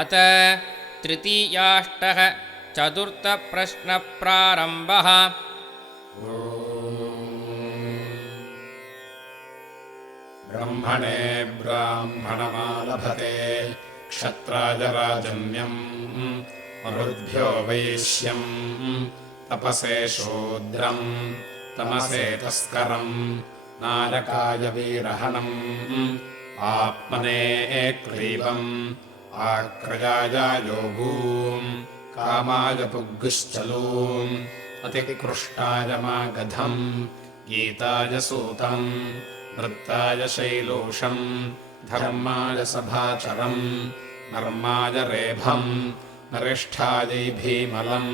अत तृतीयाष्टः चतुर्थप्रश्नप्रारम्भः। ब्रह्मणे ब्राह्मणमालभते क्षत्राय राजन्यम् मरुद्भ्यो वैश्यम् तपसे शूद्रम् तमसे तस्करम् नारकाय वीरहणम् आत्मने क्लीबम् आक्रयाय योगूम् कामाय पुग्गुश्चलूम् अतिकृष्टाय मागधम् गीताय सूतम् नृत्ताय शैलोषम् धर्माय सभाचरम् नर्माय रेभम् नरिष्ठायै भीमलम्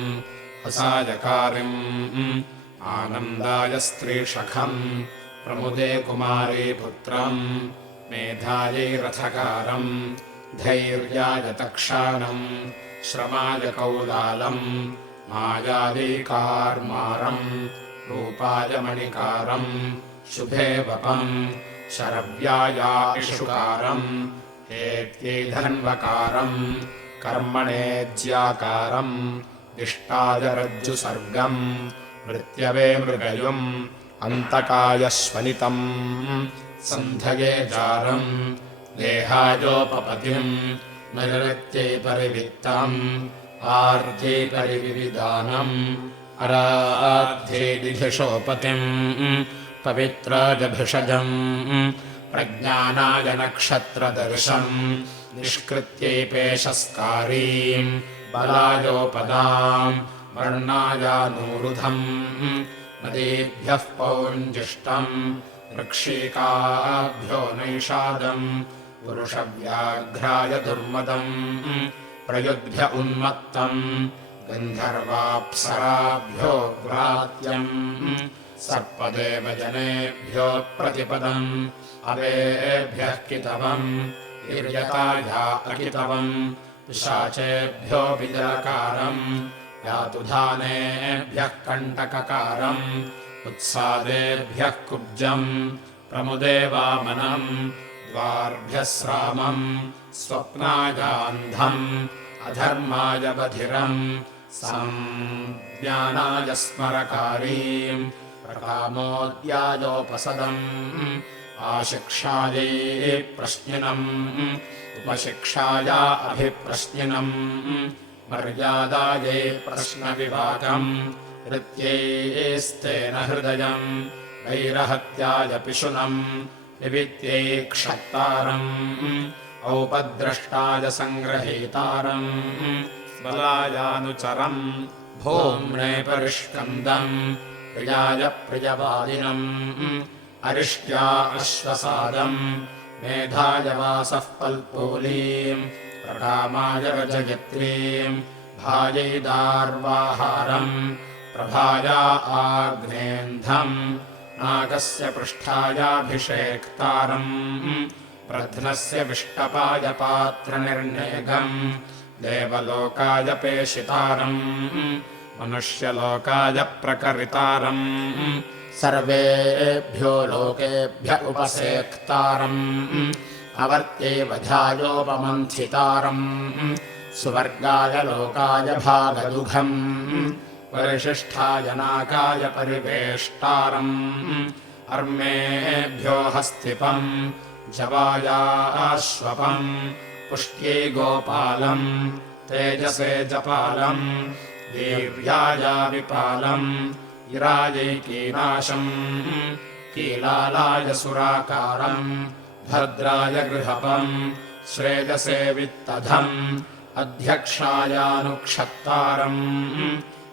हसायकारिम् आनन्दाय स्त्रीशखम् प्रमुदे कुमारी पुत्रम् मेधायै रथकारम् धैर्याय तक्षाणम् श्रमाय कौलालम् मायायै कार्मारम् रूपाय मणिकारम् शुभे वपम् शरव्यायाशुकारम् हेत्यै धन्वकारम् कर्मणे ज्याकारम् दिष्टाय रज्जुसर्गम् मृत्यवे मृगयुम् अन्तकाय श्वनितम् सन्धये जारम् देहायोपपतिम् नैरत्यै परिवित्तम् आर्ध्यै परिविविधानम् अराध्ये दिधिषोपतिम् पवित्राय भिषजम् प्रज्ञानाय नक्षत्रदर्शम् निष्कृत्यै पेशस्कारीम् बलायोपदाम् वर्णायानूरुधम् नदीभ्यः पौञ्जिष्टम् वृक्षिकाभ्यो नैषादम् पुरुषव्याघ्राय दुर्मदम् प्रयुद्भ्य उन्मत्तम् गन्धर्वाप्सराभ्यो व्रात्यम् सर्पदेव जनेभ्यो प्रतिपदम् अवेभ्यः कितवम् वीर्यताया अकितवम् पिशाचेभ्यो विजलकारम् यातुधानेभ्यः कण्टककारम् उत्सादेभ्यः कुब्जम् प्रमुदे वामनम् द्वार्भ्यः श्रामम् स्वप्नायान्धम् अधर्माय बधिरम् संज्ञानाय स्मरकारीम् प्रकामोद्यायोपसदम् आशिक्षायै प्रश्निनम् उपशिक्षाया अभिप्रश्निनम् मर्यादायै प्रश्नविभागम् ऋत्यैस्तेन हृदयम् वैरहत्याय पिशुनम् विवित्यै क्षत्तारम् औपद्रष्टाय सङ्ग्रहीतारम् बलायानुचरम् भूम्ने परिष्कन्दम् प्रियाय प्रियवादिनम् अरिष्ट्या अश्वसादम् मेधाय वासः पल्पूलीम् प्रकामाय रजयत्रीम् भायै दार्वाहारम् प्रभाया आग्नेन्धम् नागस्य पृष्ठायाभिषेक्तारम् प्रध्नस्य विष्टपाय पात्रनिर्णेगम् देवलोकाय पेशितारम् मनुष्यलोकाय प्रकरितारम् सर्वेभ्यो लोकेभ्य उपसेक्तारम् अवर्त्यैवधायोपमन्थितारम् सुवर्गाय लोकाय भागदुघम् परिशिष्ठाय नाकाय परिवेष्टारम् अर्मेभ्यो हस्तिपम् जवायाश्वपम् पुष्ट्यै गोपालम् तेजसे जपालम् वीर्याय विपालम् इरायै कीनाशम् कीलालाय सुराकारम् भद्राय गृहपम् श्रेयसे वित्तधम् अध्यक्षायानुक्षत्तारम्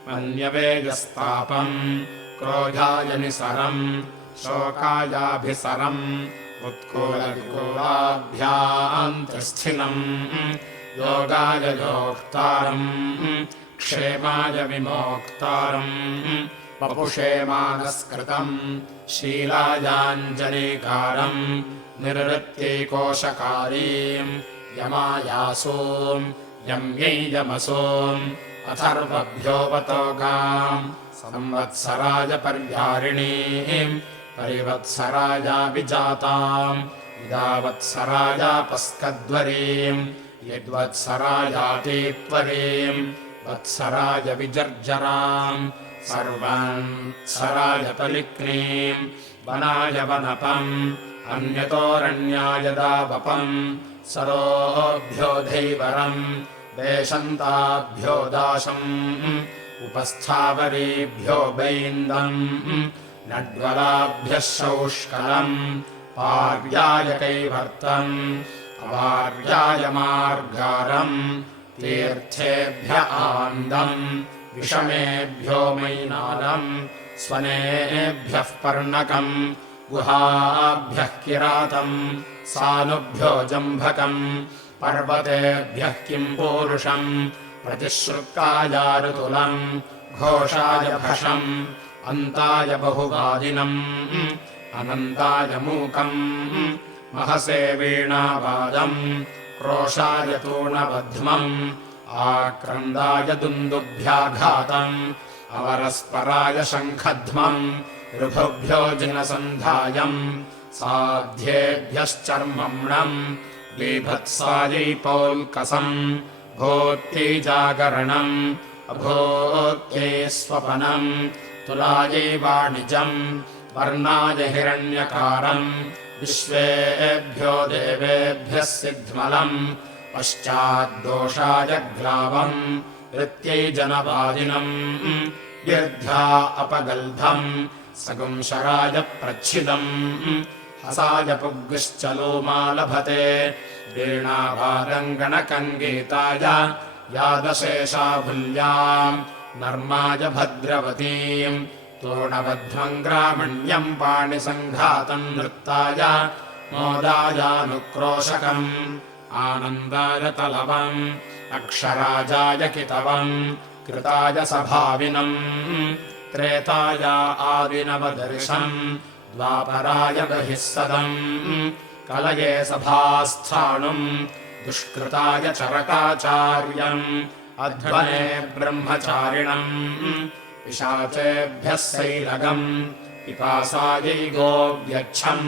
मन्यवेगस्तापम् क्रोधाय निसरम् शोकायाभिसरम् उत्कूलविकूलाभ्यान्तस्थिनम् योगाय योक्तारम् क्षेमाय विमोक्तारम् वपुषे मानस्कृतम् शीलायाञ्जनीकारम् निर्वृत्यैकोशकारीम् यमायासोम् यम्यै यमसोम् अथर्वभ्योपतोगाम् संवत्सराय पर्यारिणीम् परिवत्सरायाभिजाताम् इदावत्सरायापस्कद्वरीम् यद्वत्सरायातीत्वरीम् वत्सराय विजर्जराम् सर्वान् सराय परिक्नीम् वनाय वनपम् अन्यतोरण्याय दावपम् सरोभ्यो धैवरम् देशन्ताभ्यो दाशम् उपस्थावरीभ्यो बैन्दम् नड्वलाभ्यः शौष्कलम् पार्याय कैवर्तम् अवार्याय मार्गारम् तीर्थेभ्य आन्दम् विषमेभ्यो मैनालम् स्वनेभ्यः पर्णकम् गुहाभ्यः किरातम् सानुभ्यो जम्भकम् पर्वतेभ्यः किम्पूरुषम् प्रतिश्रुत्कायारुतुलम् घोषाय भषम् अन्ताय बहुवादिनम् अनन्ताय मूकम् महसे वीणावादम् क्रोशाय तूणबध्मम् आक्रन्दाय दुन्दुभ्याघातम् अवरस्पराय शङ्खध्मम् ऋभुभ्यो जिनसन्धायम् साध्येभ्यश्चर्मम्णम् बीभत्सायै पौल्कसम् भूत्यै जागरणम् अभूत्यै स्वपनम् तुलायै वाणिजम् वर्णाय हिरण्यकारम् विश्वेभ्यो देवेभ्यः सिद्ध्मलम् पश्चाद्दोषाय ग्लावम् ऋत्यै जनवादिनम् व्यर्ध्या अपगल्भम् सगुंशराय प्रच्छिदम् हसाय पुग्गश्चलोमा लभते वीणावादङ्गणकङ्गीताय यादशेषाभुल्याम् नर्माय भद्रवतीम् तूणबध्वम् ग्रामण्यम् पाणिसङ्घातम् नृत्ताय मोदायानुक्रोशकम् आनन्दाय तलवम् अक्षराजाय कितवम् कृताय सभाविनम् त्रेताय आदिनवदर्शम् द्वापराय बहिःसदम् कलये सभास्थाणुम् दुष्कृताय चरकाचार्यम् अध्वने ब्रह्मचारिणम् पिशाचेभ्यः सैलगम् पिपासायै गोव्यच्छम्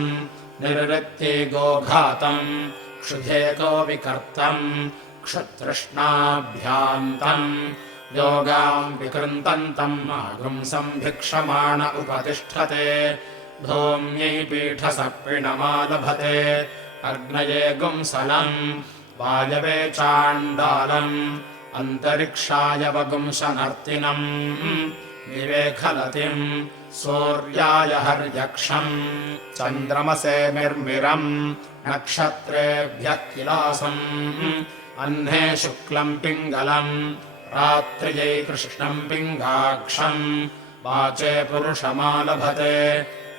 निर्वृत्यै गोघातम् क्षुधेको विकर्तम् क्षुतृष्णाभ्यान्तम् योगाम् विकृन्तन्तम् आगुंसम् भिक्षमाण उपतिष्ठते धूम्यै पीठसप्पिणमालभते अग्नये गुंसलम् वायवे चाण्डालम् अन्तरिक्षाय वगुंसनर्तिनम् विवेखलतिम् सूर्याय हर्यक्षम् चन्द्रमसे मिर्मिरम् नक्षत्रेभ्यः किलासम् अह्ने शुक्लम् पिङ्गलम् रात्र्यै कृष्णम् पिङ्गाक्षम् वाचे पुरुषमालभते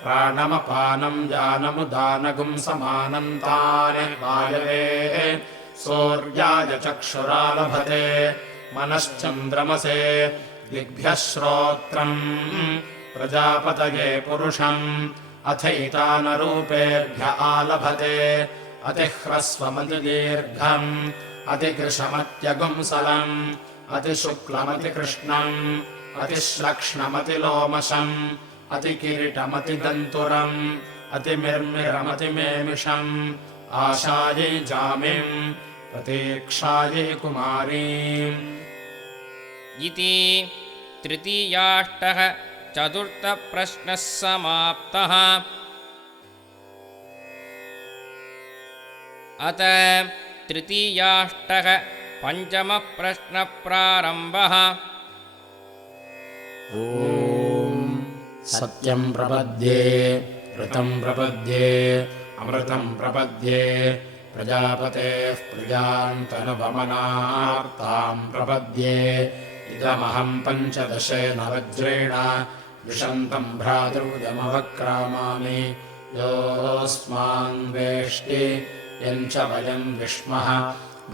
प्राणमपानम् जानमुदानगुंसमानन्तानि वायवे सूर्याय चक्षुरालभते मनश्चन्द्रमसे दिग्भ्यः श्रोत्रम् प्रजापतये पुरुषम् अथैतानरूपेभ्य आलभते अतिह्रस्वमतिदीर्घम् अतिकृशमत्यगुंसलम् अतिशुक्लमतिकृष्णम् अतिश्लक्ष्णमतिलोमशम् अतिकिरीटमतिदन्तुरम् अतिमिर्मिरमतिमेमिषम् आशायै जामिम् प्रतीक्षायै कुमारीम्। इति तृतीयाष्टः चतुर्थप्रश्नः समाप्तः। अत तृतीयाष्टः पञ्चमः प्रश्नः प्रारम्भः। ॐ सत्यं प्रपद्ये ऋतं प्रपद्ये अमृतं प्रपद्ये प्रजापतेः प्रियान् तनुभमनार्तां प्रपद्ये इदमहं पञ्चदशेन वज्रेण विशन्तं भ्रातृजमवक्रामामि योऽस्मान् वेष्टि यञ्च वयं विष्मः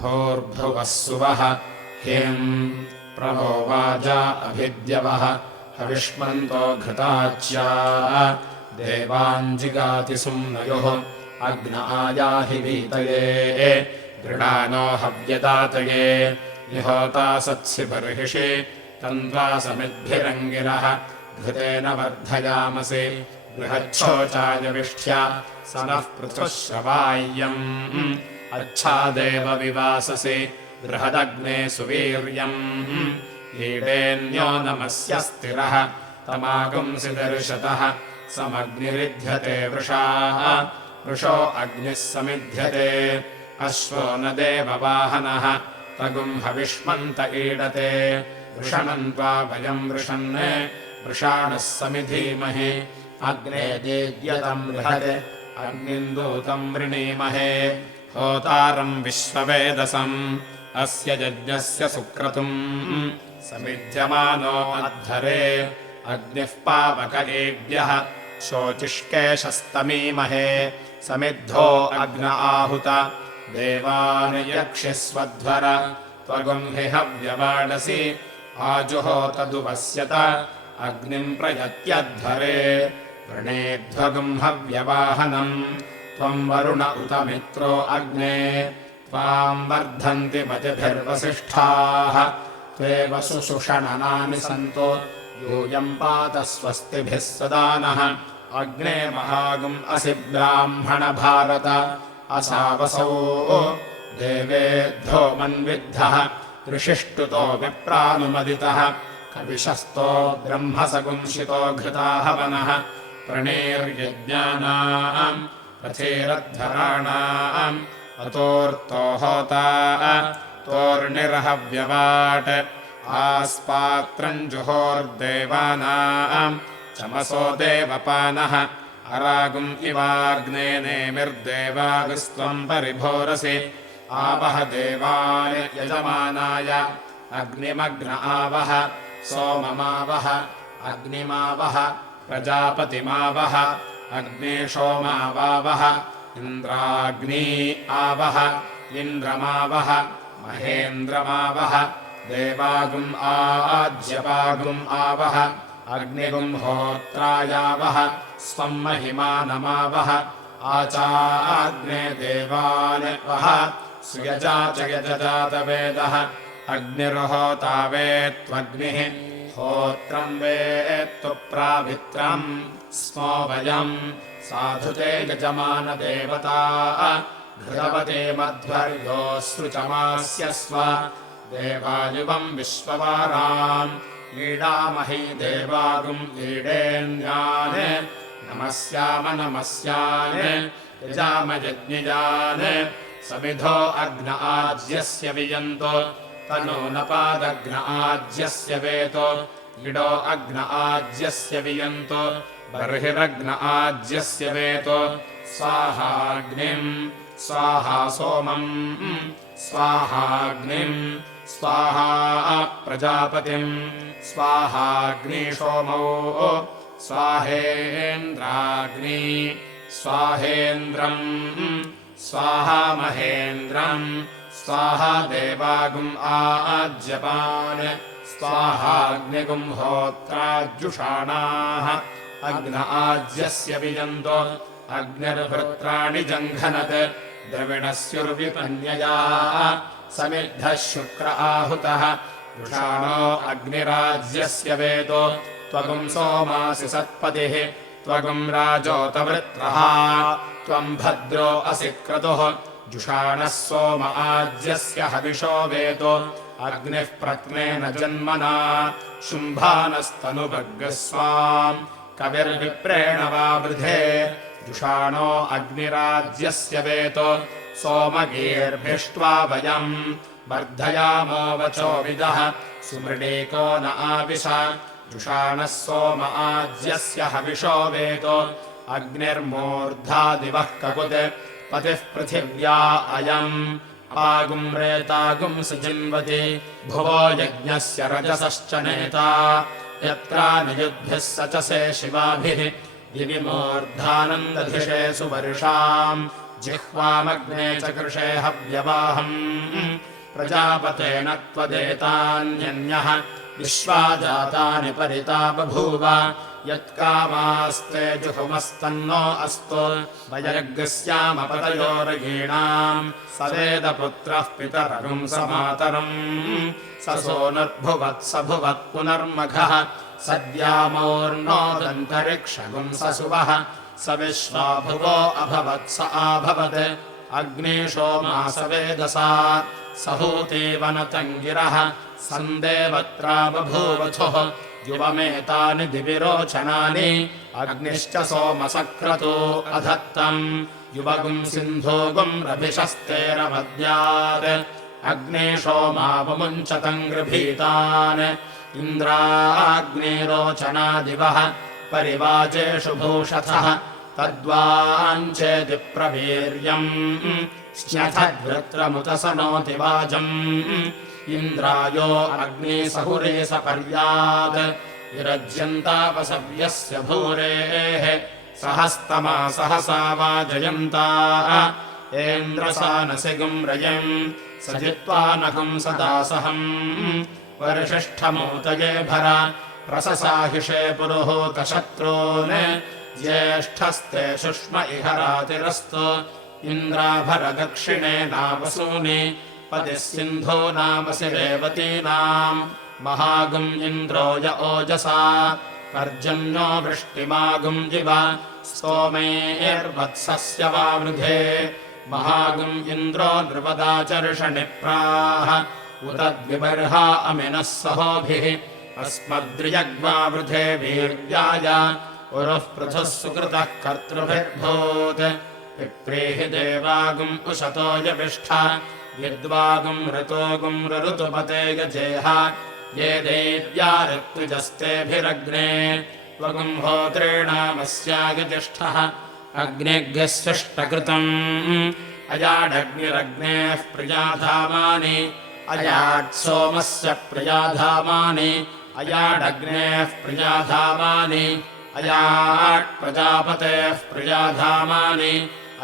भूर्भुवः सुवः ह्यं प्रभो वाजा अभिद्यवः हविष्मन्तो घृताच्या देवाञ्जिगाति सुम्नयोः अग्न आयाहि वीतये दृढानो हव्यदातये निहोता सत्सि बर्हिषि तन्त्वा समिद्भिरङ्गिरः घृतेन वर्धयामसि बृहच्छोचाय विष्ठ्या स नः पृथुः श्रवाय्यम् अच्छादेव विवाससि बृहदग्ने सुवीर्यम् ईडेन्यो नमस्य स्थिरः तमागुंसि दर्शतः समग्निरिध्यते वृषाः वृषो अग्निः समिध्यते अश्वो न देववाहनः तगुं हविष्मन्त ईडते वृषणम् त्वा वयम् वृषन् वृषाणः समिधीमहि अग्ने दीद्यतम् बृहत् अग्निन्दूतम् वृणीमहे होतारम् विश्ववेदसम् अस्य यज्ञस्य सुक्रतुम् समिध्यमानो अद्धरे अग्निः पावक एभ्यः शोचिष्केशस्तमीमहे समिद्धो अग्न आहुत देवान् यक्षिस्वध्वर त्वगुम् हि हव्यवाडसि आजुहोतदुपस्यत अग्निम् प्रयत्यध्वरे वृणेध्वगुम् हव्यवाहनम् त्वम् वरुण उत मित्रो अग्ने त्वाम् वर्धन्ति मतिभिर्वसिष्ठाः त्वेव सुषणनानि सन्तो यूयम् पात स्वस्तिभिः सदानः अग्ने महागुम् असि ब्राह्मण भारत असावसौ देवेद्धो मन्विद्धः ऋषिष्टुतो विप्रानुमदितः कविशस्तो ब्रह्मसगुंसितो घृताः वनः प्रणेर्यज्ञानाम् रथेरद्धराणाम् अतोर्तो होता तोर्निर्हव्यवाट् आस्पात्रम् जुहोर्देवानाम् चमसो देवपानः अरागुम् इवाग्ने नेमिर्देवागस्त्वम् परिभोरसि आवह देवाय यजमानाय अग्निमग्न आवह सोममावह अग्निमावह प्रजापतिमावह अग्नेशोमावावह इन्द्राग्नी आवह इन्द्रमावह महेन्द्रमावह देवागुम् आज्यवागुम् आवह अग्निगुम् होत्रायावह स्वम् महिमानमावह आचाग्ने देवान् वह सुयजा च यजजातवेदः अग्निर्होतावेत्त्वग्निः होत्रम् वेत्तु प्रावित्रम् स्मो वयम् साधुते यजमानदेवता घृतवते मध्वर्योऽसृचमास्य स्व देवायुवम् विश्ववाराम् ईडामहि देवागुम् ईडेन्यान् नमस्याम नमस्यान् यजाम यज्ञियान् समिधो अग्न आज्यस्य वियन्तो तनो नपादग्न आज्यस्य वेतो इडो अग्न आज्यस्य वियन्तो बर्हिरग्न आज्यस्य वेतो स्वाहाग्निम् स्वाहा सोमम् स्वाहाग्निम् स्वाहा प्रजापतिम् स्वाहाग्निशोमौ स्वाहेन्द्राग्नि स्वाहेन्द्रम् स्वाहा महेन्द्रम् स्वाहा देवागुम् आज्यपान् स्वाहाग्निगुम् होत्राजुषाणाः अग्न आज्यस्य वियन्तो अग्निर्भृत्राणि जङ्घनत् द्रविणस्युर्विपन्यया समिद्धः शुक्र आहुतः जुषाणो अग्निराज्यस्य वेदो त्वगुम् सोमासि सत्पतिः त्वगुम् राजोतवृत्रः त्वम् भद्रो असि क्रतुः जुषाणः सोम आज्यस्य हविषो वेदो अग्निः प्रत्नेन जन्मना शुम्भानस्तनुभग्गस्वाम् कविर्विप्रेण वा वृधे जुषाणो अग्निराज्यस्य वेतो सोमगीर्भिष्ट्वा वयम् वर्धयामो वचोविदः सुमृडीको न आविश जुषाणः सोम आज्यस्य हविषो वेतो अग्निर्मूर्धादिवः ककुत् पतिः पृथिव्या अयम् आगुम् रेतागुम् सुजिन्वति भुवो यज्ञस्य रजसश्च नेता यत्रानियुद्भिः सचसे शिवाभिः दिवि मूर्धानन्दधिषे सुवर्षाम् जिह्वामग्ने च कृषे हव्यवाहम् प्रजापतेन त्वदेतान्यन्यः विश्वाजातानि परिता बभूव यत्कामास्ते जुहुमस्तन्नो अस्तु वयर्गस्यामपतयोरगीणाम् स वेदपुत्रः पितरगुम् समातरम् स सोनुर्भुवत् स भुवत् पुनर्मघः सद्यामोर्नोदन्तरिक्षगुम् स सुवः स विश्वा भुवो अभवत् स आभवत् अग्निशोमासवेदसा सहूतीवनतङ्गिरः सन्देवत्रा बभूवथुः युवमेतानि दिविरोचनानि अग्निश्च सोमसक्रतो अधत्तम् युवगुम् सिन्धोगुम् रभिशस्तेरवद्यात् अग्निशोमावमुञ्चतम् गृभीतान् इन्द्राग्निरोचनादिवः परिवाचेषु भूषथः तद्वाञ्चेति प्रवीर्यम् स्न्यथद्वृत्रमुतसनोति वाजम् इन्द्रायो अग्निसहुरे सपर्यात् विरज्यन्तापसव्यस्य भूरेः सहस्तमा सहसा वाजयन्ता एन्द्रसानसिगुम् रयम् सजित्वा नहुम् सदासहम् वर्षिष्ठमूतये भर प्रससाहिषे पुरुहूतशत्रून् ज्येष्ठस्ते शुष्म इह रातिरस्तु इन्द्राभरदक्षिणे नावसूनि पतिः सिन्धो नामसि रेवतीनाम् महागुम् इन्द्रो य ओजसा पर्जन्यो वृष्टिमागुम् जिव स्तोमेर्वत्सस्य वावृधे महागुम् इन्द्रो नृपदाचर्षणिप्राः उतद्विबर्हा अमिनः सहोभिः अस्मद्रियग्वावृधे वीर्याय उरुः पृथुः सुकृतः कर्तृभिर्भूत् विप्रेहि देवागुम् उशतो यविष्ठ यद्वागुम् ऋतोगुम् ऋतुपते यजेह ये देव्या ऋत्विजस्तेभिरग्ने त्वगुम् होत्रेणामस्यायतिष्ठः अग्नेभ्यः सृष्टकृतम् अजाडग्निरग्नेः प्रियाधामानि अजाड्सोमस्य प्रियाधामानि अजाडग्नेः प्रियाधामानि अजाट्प्रजापतेः प्रियाधामानि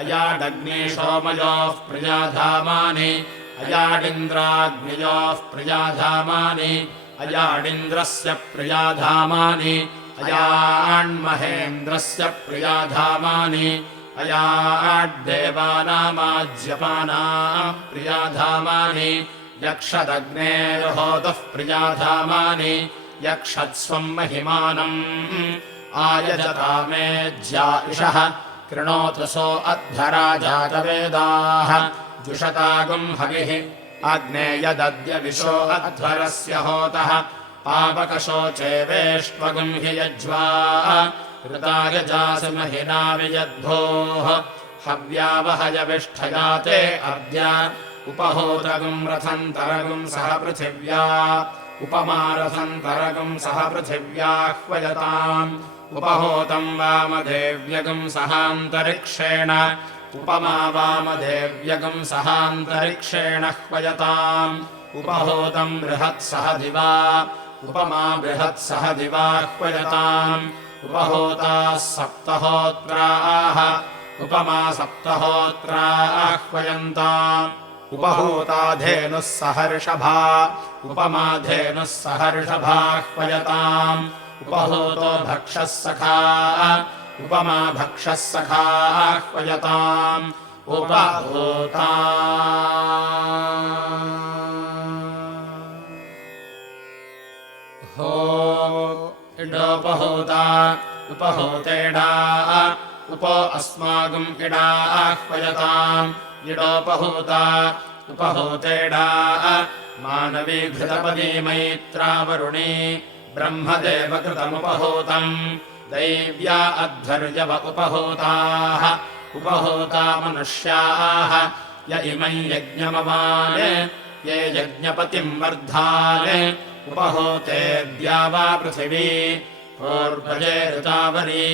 अजाडग्निशोमयोः प्रियाधामानि अजाडिन्द्राग्नियोः प्रियाधामानि अजाडिन्द्रस्य प्रियाधामानि अजान्महेन्द्रस्य प्रियाधामानि अजाड्देवानामाज्यपानाम् प्रियाधामानि यक्षदग्नेर्होतः प्रियाधामानि यक्षत्स्वम् महिमानम् आयजतामेज्या इषः कृणोतु सो अध्वराजातवेदाः जुषतागुम् हविः आग्नेयदद्य विशो अध्वरस्य होतः पापकशोचे वेष्ट्वगुम् हि यज्वा ऋतायजासि महिना वियद्भोः हव्यावहयविष्ठयाते अद्य उपहोतगुम् रथन्तरगुम् सह पृथिव्या उपमारथन्तरगुम् सह पृथिव्याह्वयताम् उपहोतम् वामदेव्यगुम् सहान्तरिक्षेण उपमा वामदेव्यगुम् सहान्तरिक्षेण ह्वयताम् उपहोतम् बृहत्सह दिवा उपमा बृहत्सह दिवाह्वयताम् उपहोताः सप्तहोत्राः उपमा सप्तहोत्राह्वयन्ताम् उपहूता धेनुः सहर्षभा उपमा धेनुः सहर्षभाह्वयताम् उपहूतो भक्षः सखा उपमा भक्षः सखाह्वयताम् उपहूता हो इडोपहूता उपहूतेडा उपो अस्माकम् इडा आह्वयताम् इडोपहूता उपहूतेडा मानवी घृतपदी मैत्रावरुणी ब्रह्मदेवकृतमुपहूतम् दैव्या अध्वर्यव उपहूताः उपहूता मनुष्याः य इमम् यज्ञमवान् ये यज्ञपतिम् वर्धान् उपहूतेऽद्या वा पृथिवी पूर्वजे ऋतावरी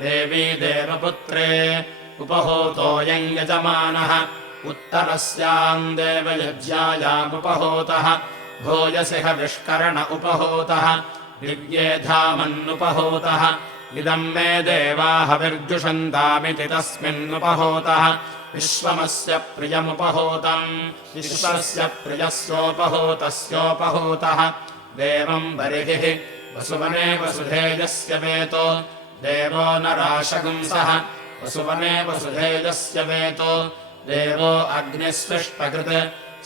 देवी देवपुत्रे उपहूतोऽयम् यजमानः उत्तरस्याम् देवयज्ञायामुपहूतः भूयसि हविष्करण उपहूतः दिव्ये धामन्नुपहूतः इदम् मे देवा हविर्जुषन्तामिति तस्मिन्नुपहूतः विश्वमस्य प्रियमुपहूतम् विश्वस्य प्रियस्योपहूतस्योपहूतः देवम् बर्हिः वसुवने वसुधेयस्य वेतो देवो नराशगुंसः वसुवने वसुधेयस्य वेतो देवो अग्निस्विष्टकृत्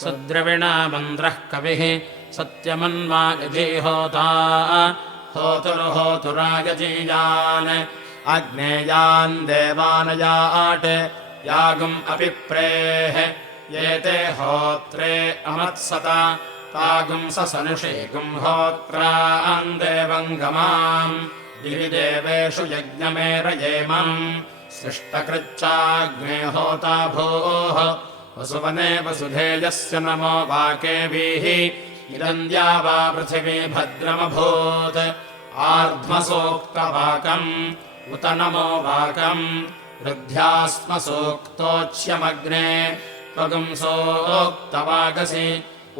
सुद्रविणा मन्द्रः कविः सत्यमन्मा यजीहोता होतुरुहोतुरायजीयान् अग्नेयान् देवानयाट् यागुम् अपि प्रेः ये ते होत्रे अमत्सत तागुम् सनुषेगुम् होत्रान् देवङ्गमाम् गिरिदेवेषु यज्ञमेरयेमम् सृष्टकृच्चाग्ने होता भूः वसुवने वसुधेयस्य नमो वाकेभिः इदम् द्यावा पृथिवी भद्रमभूत् आर्ध्मसूक्तवाकम् उत नमो वाकम् वृद्ध्यास्म सूक्तोच्यमग्ने त्वगुंसोक्तवागसि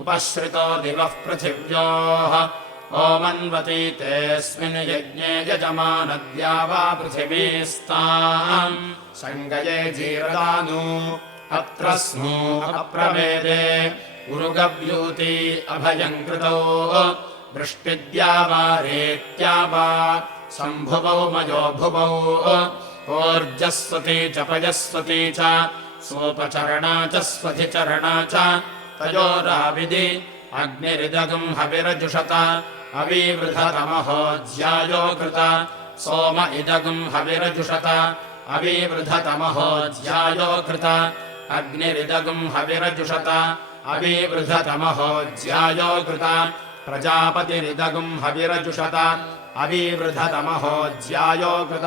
उपश्रितो दिवः पृथिव्योः ओमन्वती तेऽस्मिन् यज्ञे यजमानद्या वा पृथिवीस्ताम् सङ्गये जीरदानु अत्र स्मू अप्रमेदे उरुगव्यूती अभयम् कृतौ वृष्टिद्या वा रेत्या वा सम्भुवौ मयो भुवौ ऊर्जस्वती च पयस्वती च सोपचरणा च स्वधिचरणा च तयोराविदि अग्निरिदगुम् हविरजुषत अवीवृधतमहोज्यायो कृत सोम इदगुम् हविरजुषत अवीवृधतमहोज्यायो कृत अग्निरिदगुम् हविरजुषत अवीवृधतमहोज्यायो कृत प्रजापतिरिदगुम् हविरजुषत अवीवृधतमहोज्यायो कृत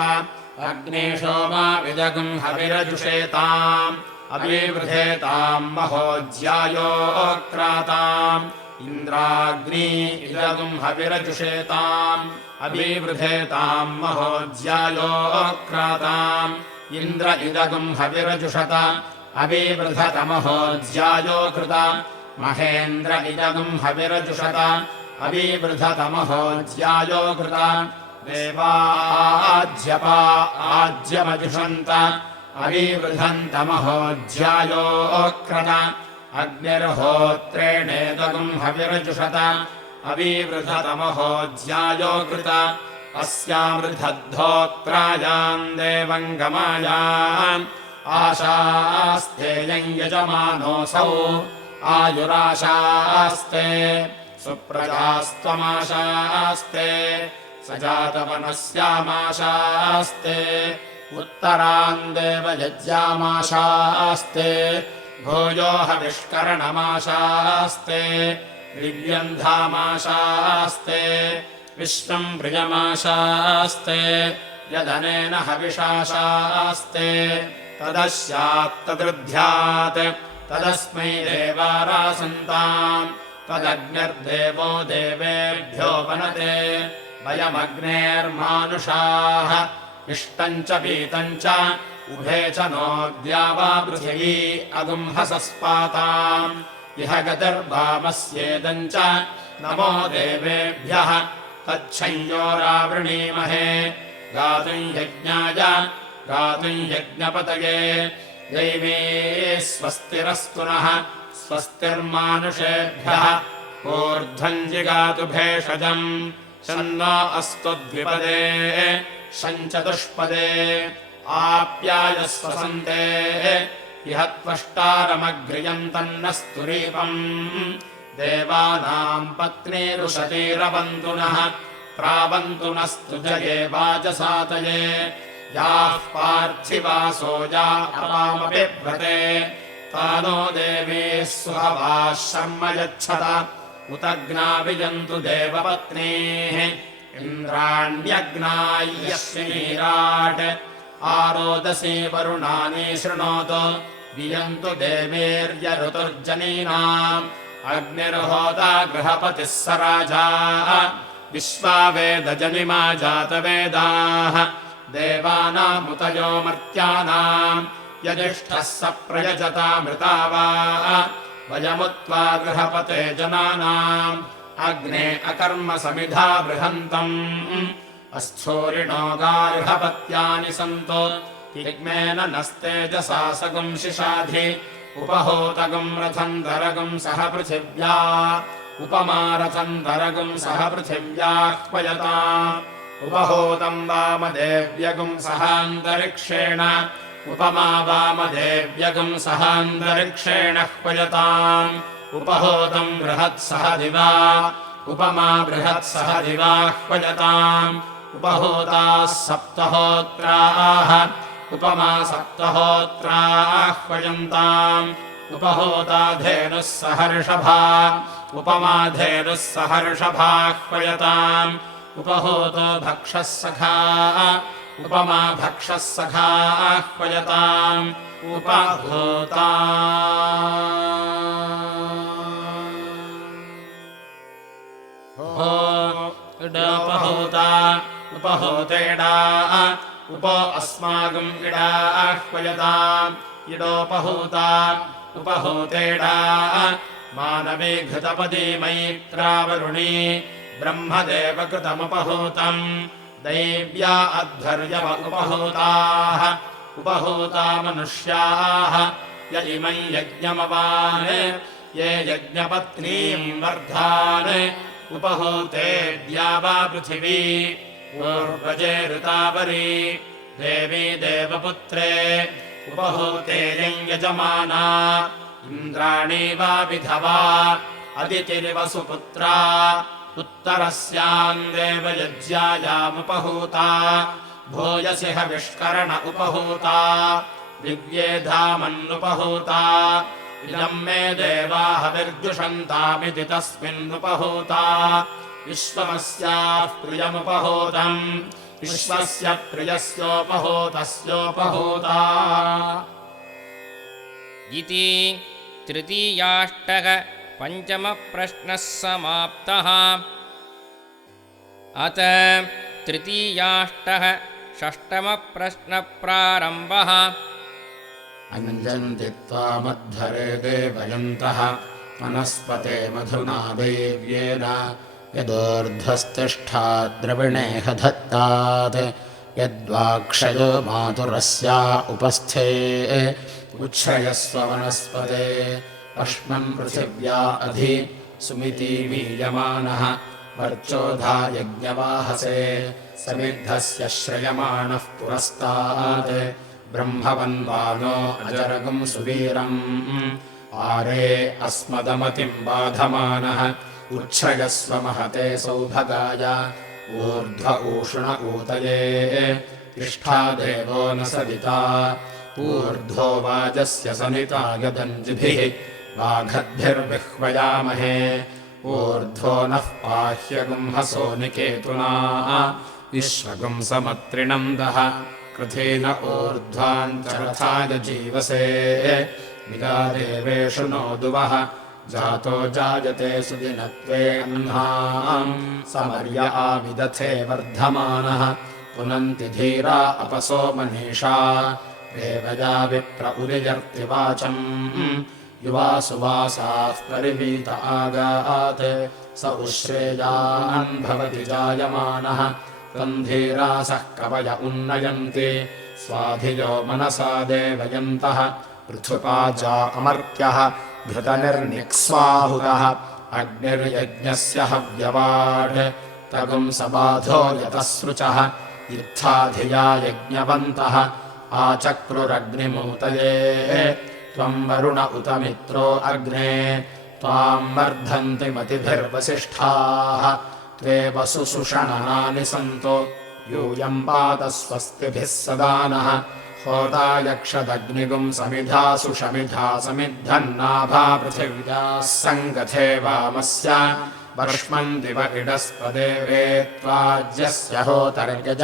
अग्निशोमाविदगुम् हविरजुषेताम् अवीवृधेताम् महोज्यायोक्राताम् इन्द्राग्नी इदगुम् हविरजुषेताम् अवीवृधेताम् महोज्यायोक्राताम् इन्द्र इदगुम् हविरजुषत अवीवृधतमहोज्यायो कृत महेन्द्र इदगुम् हविरजुषत अवीवृधतमहोज्यायो कृत देवाज्यपा आज्यमजुषन्त अवीवृधन्तमहोज्यायोक्रत अग्निर्होत्रेणेदगुम् हविरजुषत अवीवृधतमहोज्यायो कृत अस्यामृधद्धोत्रायाम् देवङ्गमायाम् आशास्ते यम् यजमानोऽसौ आयुराशास्ते सुप्रजास्त्वमाशास्ते सजातवनस्यामाशास्ते उत्तरान् देवयज्ञामाशास्ते भूयो हविष्करणमाशास्ते दिव्यन्धामाशास्ते विश्वम् प्रियमाशास्ते यदनेन हविषाशास्ते तदस्यात्तदृध्यात् तदस्मै देवारासन्ताम् तदग्निर्देवो देवेभ्यो वनते वयमग्नेर्मानुषाः इष्टम् च पीतम् च उभे च नोद्या वा पृथिवी अगुंहसस्पाताम् इह गतिर्वामस्येदम् च नमो देवेभ्यः तच्छंयोरावृणीमहे गातुम् यज्ञाय गातुम् यज्ञपतये दैवे स्वस्तिरस्तु नः स्वस्तिर्मानुषेभ्यः ऊर्ध्वम् जिगातु भेषजम् शन्नो अस्तु द्विपदे शञ्चतुष्पदे आप्यायस्व सन्ते इह त्वष्टारमघ्रियन्तन्न स्तुरीपम् देवानाम् पत्नीरुषतीरवन्तु नः प्रावन्तु नस्तु जये वाजसातये याः पार्थिवासो या अपामपि व्रते तानो देवीः सुहवाः शर्म यच्छत उतग्नाभिजन्तु देवपत्नीः इन्द्राण्यग्नाय्यश्रीराट् आरोदसी वरुणानि शृणोतु वियन्तु देवेर्यऋतुर्जनीनाम् अग्निर्होता गृहपतिः स राजा विश्वावेदजनिमा जातवेदाः देवानामुतयो मर्त्यानाम् यजिष्ठः स प्रयजतामृता वा वयमुत्वा गृहपते जनानाम् अग्ने अकर्म समिधा बृहन्तम् अस्थूरिणो गार्हपत्यानि सन्तु तिग्मेन नस्तेजसा सगुम् शिशाधि उपहोतगुम् रथम् दरगुम् सह पृथिव्या उपमारथम् दरगुम् सह पृथिव्याह्वयता उपहोतम् वामदेव्यगुम् सहान्तरिक्षेण उपमा वामदेव्यगुम् सहान्तरिक्षेण ह्वयताम् उपहोतम् बृहत्सह दिवा उपमा बृहत्सह दिवाह्वयताम् उपहोताः सप्तहोत्राः उपमा सप्तहोत्राह्वयन्ताम् उपहोता धेनुः सहर्षभा उपमाधेनुः सहर्षभाह्वयताम् उपहोतो भक्षः सखा उपमा भक्षः सखाह्वयताम् उपहोता उपहोता उपहोतेडा उप अस्माकम् इडा आह्वयताम् इडोपहूता उपहूतेडा मानवी घृतपदी मैत्रावरुणी ब्रह्मदेवकृतमुपहूतम् दैव्या अध्वर्यव उपहूताः उपहूता मनुष्याः य इमम् यज्ञमवान् ये यज्ञपत्नीम् वर्धान् उपहूते द्यावा पृथिवी ऊर्वजे ऋतावरी देवी देवपुत्रे उपहूते यम् यजमाना इन्द्राणी वा विधवा अदितिरिव सुपुत्रा उत्तरस्याम् देवयज्ञायामुपहूता भूयसि हविष्करण उपहूता दिव्येधामन्नुपहूता इदम् मे देवा हविर्जुषन्तामिति तस्मिन्नुपहूता विश्वमस्याः प्रियमुपहूतम् विश्वस्य प्रियस्योपहूतस्योपहूता इति तृतीयाष्टक पञ्चमप्रश्नः समाप्तः। अथ तृतीयाष्टक षष्ठमप्रश्नप्रारम्भः। अञ्जन्ति त्वामध्वरे देवयन्तः वनस्पते मधुना देव्येन यदोर्ध्वस्तिष्ठा द्रविणेह धत्तात् यद्वाक्षयो मातुरस्या उपस्थे उच्छ्रयस्व वनस्पते अश्मन् पृथिव्या अधि सुमितीमीयमानः वर्चोधा यज्ञवाहसे समिद्धस्य श्रयमाणः पुरस्तात् ब्रह्मवन्वानो अजरगम् सुवीरम् आरे अस्मदमतिम् बाधमानः उच्छ्रयस्व महते सौभगाय ऊर्ध्व ऊष्ण ऊतये तिष्ठा देवो न सविता ऊर्ध्वो वाजस्य सनिता यदञ्जिभिः वाघद्भिर्विह्वयामहे ऊर्ध्वो नः पाह्यगुंहसो निकेतुना विश्वगुं समत्रिणन्दः कृथेन ऊर्ध्वाञ्चरथाय जीवसे विगादेवेषु नो दुवः जातो जायते सुदिनत्वे अह्नाम् समर्य आविदथे वर्धमानः पुनन्ति धीरा अपसो मनीषा देवया विप्र उरिजर्तिवाचम् युवा सुवासाः परिवीत आगात् स उश्रेयान् भवति जायमानः तन्धीरासः कवय उन्नयन्ति स्वाधियो मनसा देवयन्तः पृथुपाजा अमर्त्यः घृतनिर्निक्स्वाहुतः अग्निर्यज्ञस्य हव्यवाड् तगुम् सबाधो यतसृचः इत्थाधिया यज्ञवन्तः आचक्रुरग्निमूतये त्वम् वरुण उत मित्रो अग्ने त्वाम् वर्धन्ति मतिभिर्वसिष्ठाः त्वे वसुषणनानि सन्तो यूयम् पात स्वस्तिभिः सदा नः होता यक्षदग्निगुम् समिधासु शमिधा समिद्धन्नाभा पृथिव्याः सङ्गथे वामस्य वर्ष्मन्ति व इडस्पदे वेत्त्वाज्यस्य होतर्यज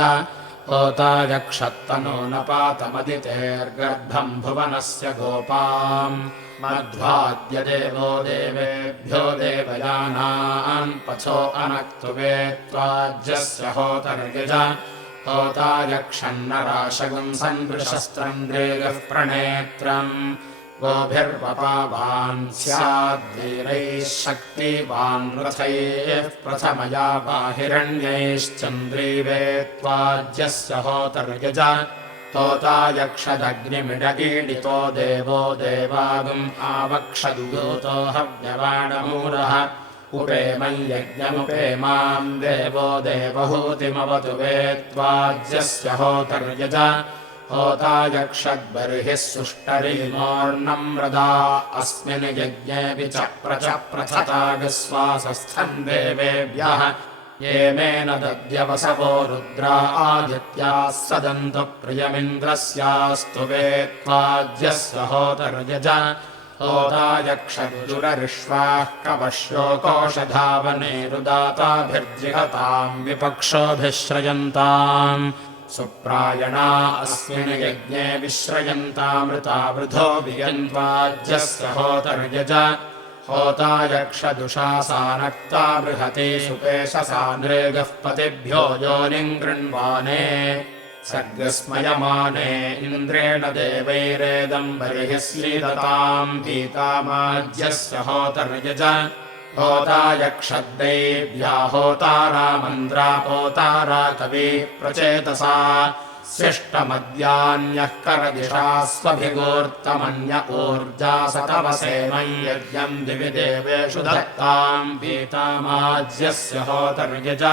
होता यक्षत्तनो न पातमदितेर्गर्भम् भुवनस्य गोपाम् मध्वाद्य देवो देवेभ्यो देवयानान् पथो अनक्तु वेत्त्वाज्यस्य होतर्यज होता यक्षन्नराशगुम् सन्दृशस्त्रम् देगः प्रणेत्रम् गोभिर्वपावान् स्याद्वीरैः शक्तिवान् रथैः प्रथमया बाहिरण्यैश्चन्द्रीवेत्त्वाज्यस्य होतर्यज होता यक्षदग्निमिडगीडितो देवो देवागुम् आवक्षदूतो हव्यवाणमूरः उपेमम् यज्ञमुपेमाम् देवो देवहूतिमवतु वेत्त्वाज्यस्य होतर्यज होता यक्षद्बर्हिः सुष्टरीमोर्णम् रदा अस्मिन् यज्ञेऽपि च प्रथतागस्वासस्थम् देवेभ्यः येमेन दद्यवसवो रुद्रा आदित्याः सदन्तु प्रियमिन्द्रस्यास्तु वेत्त्वाद्यस्य होतर्यज होतायक्षजुररिष्वाः कवश्यो कोशधावनेरुदाताभिर्जिहताम् विपक्षोभिः श्रयन्ताम् सुप्रायणा अस्मिन् यज्ञे विश्रयन्तामृता वृधो वियन्त्वाद्यस्य होतर्यज होतायक्षदुषासानक्ता बृहती सुपेशसानृगः पतिभ्यो योनिम् गृह्वाणे सर्गस्मयमाने इन्द्रेण देवैरेदम् बर्हिः श्रीदताम् पीतामाज्यस्य होतर्यज होतायक्षद्दैव्या होतारामन्द्रापोतारा कवी प्रचेतसा स्विष्टमद्यान्यः करदिशा स्वभिगोर्तमन्य ऊर्जासतवसेमम् यज्ञम् दिवि देवेषु दत्ताम् पीतामाज्यस्य होतर्यज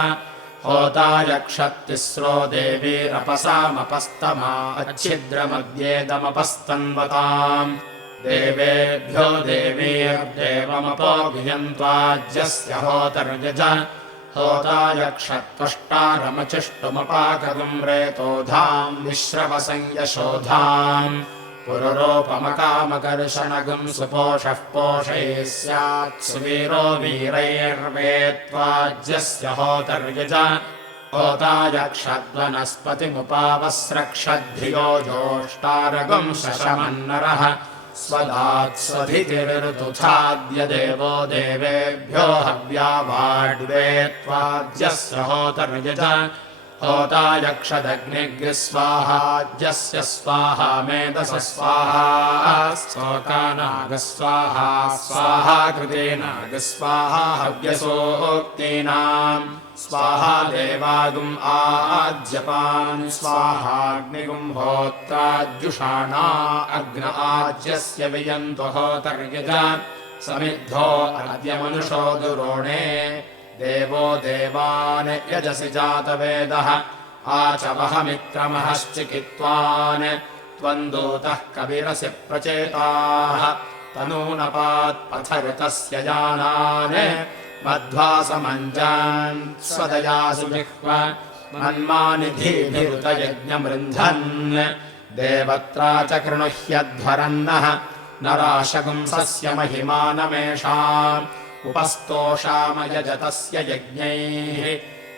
होतायक्षत्तिस्रो देवीरपसामपस्तमा अच्छिद्रमद्येदमपस्तन्वताम् देवेभ्यो देवीर्देवमपोगियन्त्वाज्यस्य होतर्यज होतायक्षत्वष्टारमचिष्टुमपाकगुम् रेतोधाम् विश्रवसंयशोधाम् पुरुरोपमकामकर्षणगुम् सुपोषः पोषैः स्यात् सुवीरो वीरैर्वेत्त्वाज्यस्य होतर्यज होतायक्षद्वनस्पतिमुपावस्रक्षद्धियो जोष्टारगुम् शशमन्नरः स्वदात्स्वधितिर्तुथाद्य देवो देवेभ्यो हव्यावाड्वेत्त्वाद्यस्य होतर्यज होतायक्षदग्निग्स्वाहाज्यस्य स्वाहा मेधस स्वाहा शोकानागस्वाहा स्वाहा कृतेनागस्वाहा हव्यसोक्तीनाम् स्वाहा देवागुम् आज्यपान् स्वाहाग्निगुम् होत्राज्जुषाणा अग्न आज्यस्य वियन्तो होतर्यज समिद्धो अद्यमनुषो दुरोणे देवो देवान् यजसि जातवेदः आचवहमित्रमहश्चिकित्वान् त्वम् दूतः कविरसि प्रचेताः तनूनपात्पथऋतस्य जानान् मध्वासमञ्जान् स्वदयासु जिह्व मन्मानिधीभिरुतयज्ञमृन्धन् देवत्रा च कृणुह्यध्वरन्नः नराशगुंसस्य महिमानमेषाम् उपस्तोषामयजतस्य यज्ञैः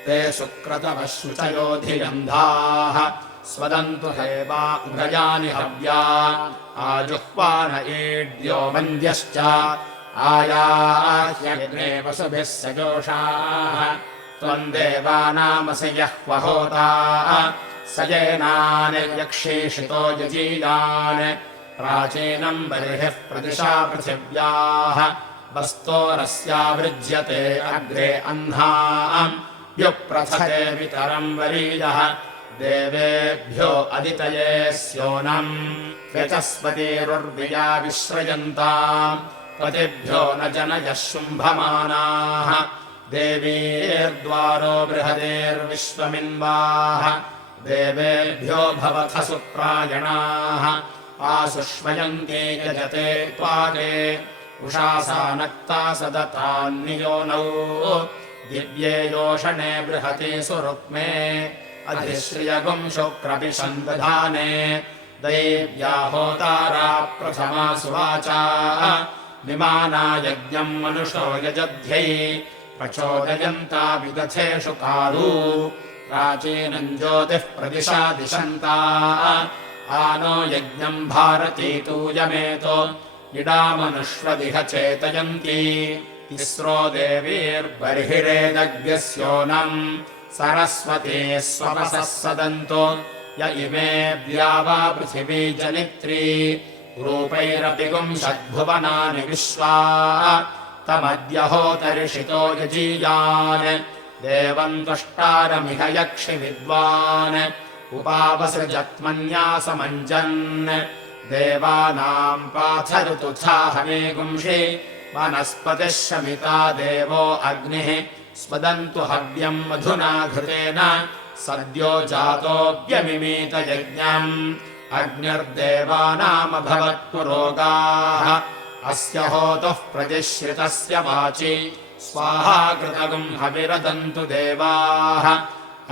ते सुक्रतवः शुचयोधिगन्धाः स्वदन्तु हेवा उभयानि हव्या आजुह्वान ईड्यो वन्द्यश्च आयाह्यग्ने वसुभिः सजोषाः त्वम् देवानामसि यः वहोता स येनान् यक्षीषितो यजीयान् प्राचीनम् बर्हिः प्रदिशा पृथिव्याः वस्तोरस्यावृज्यते अग्रे अह्नाम् व्युप्रथते वितरम् वरीयः देवेभ्यो अदितये स्योनम् व्यचस्पतिरुर्विया विश्रयन्ताम् पतिभ्यो न जनयः शुम्भमानाः देवीर्द्वारो बृहदेर्विश्वमिन्वाः देवेभ्यो भवथ सुप्रायणाः आसुष्वयन्ते यजते त्वागे उषासा सदतान्नियोनौ दिव्ये योषणे बृहति सुरुक्मे अधिश्रियगुम् शुक्रपिशन्दधाने दैव्या होतारा प्रथमा सुवाचा विमाना यज्ञम् मनुषो यजध्यै प्रचोदयन्ता विदथेषु कारू प्राचीनम् ज्योतिः प्रदिशा दिशन्ता आनो यज्ञम् भारती तूयमेतो इडामनुष्वदिह चेतयन्ती तिस्रो देवीर्बर्हिरेदग्यस्योनम् सरस्वती स्वपसः सदन्तो य इमे द्यावा पृथिवी जनित्री रूपैरपि गुंषद्भुवनानि विश्वा तमद्य होतर्षितो यजीयान् देवम् तुष्टारमिह यक्षि विद्वान् उपावसृजत्मन्यासमञ्जन् देवानाम् पाथऋतुथाहमे गुंषि वनस्पतिः शमिता देवो अग्निः स्वदन्तु हव्यम् मधुना घृतेन सद्यो जातोऽप्यमिमीत यज्ञम् अग्निर्देवानामभवत् पुरोगाः अस्य होतुः प्रतिश्रितस्य वाचि स्वाहा कृतगुम् हविरदन्तु देवाः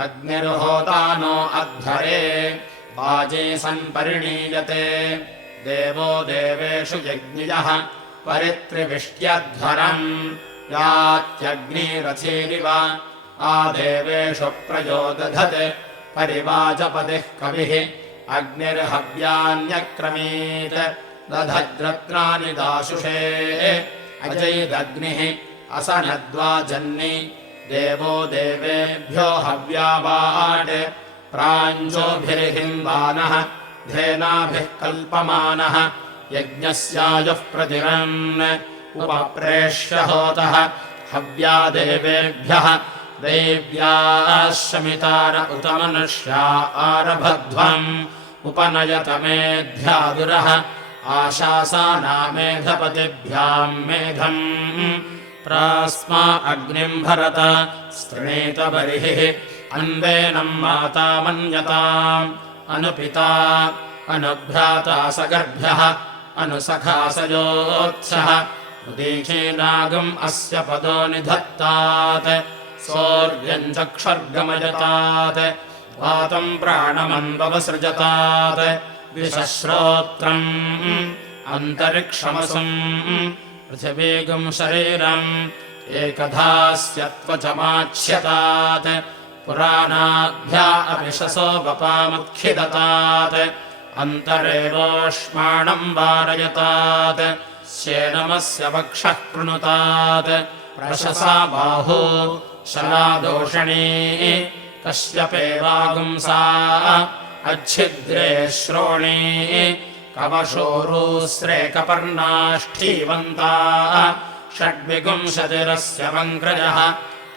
अग्निर्होता नो अध्वरे वाजे सन्परिणीयते देवो देवेषु यज्ञियः परित्रिविष्ट्यध्वरम् यात्यग्निरथीरिव आदेवेषु प्रयोदधते परिवाचपतिः कविः अग्निर्हव्यान्यक्रमीत् दधद्रत्नानि दाशुषे अजैदग्निः असनद्वाजन्नि देवो देवेभ्यो हव्यावाट् प्राञ्जोभिर्हिन्वानः धेनाभिः कल्पमानः यज्ञस्यायुः प्रतिरन् उपप्रेष्य होतः हव्या देवेभ्यः देव्याः शमितार उत मनुष्या आरभध्वम् उपनयतमेध्यादुरः आशासानामेधपतिभ्याम् मेधम् प्रास्मा अग्निम् भरत स्तृणीत बर्हिः अन्वेनम् माता मन्यताम् अनुपिता अनुभ्राता सगर्भ्यः अनुसखासयोत्सः उदीचीनागम् अस्य पदो निधत्तात् सौर्यम् चक्षुर्गमयतात् वातम् प्राणमन्ववसृजतात् विषश्रोत्रम् अन्तरिक्षमसुम् पृथिवीगुम् शरीरम् एकधास्यत्वचमाच्यतात् पुराणाभ्या अविशसो वपामुत्खिदतात् अन्तरेवोष्माणम् वारयतात् श्येनमस्य वक्षः कृणुतात् प्रशसा बाहू शलादोषणी कश्यपेवागुंसा अच्छिद्रे श्रोणी कवशोरूस्रेकपर्णाष्ठीवन्ता षड्विगुंशतिरस्य वङ्क्रजः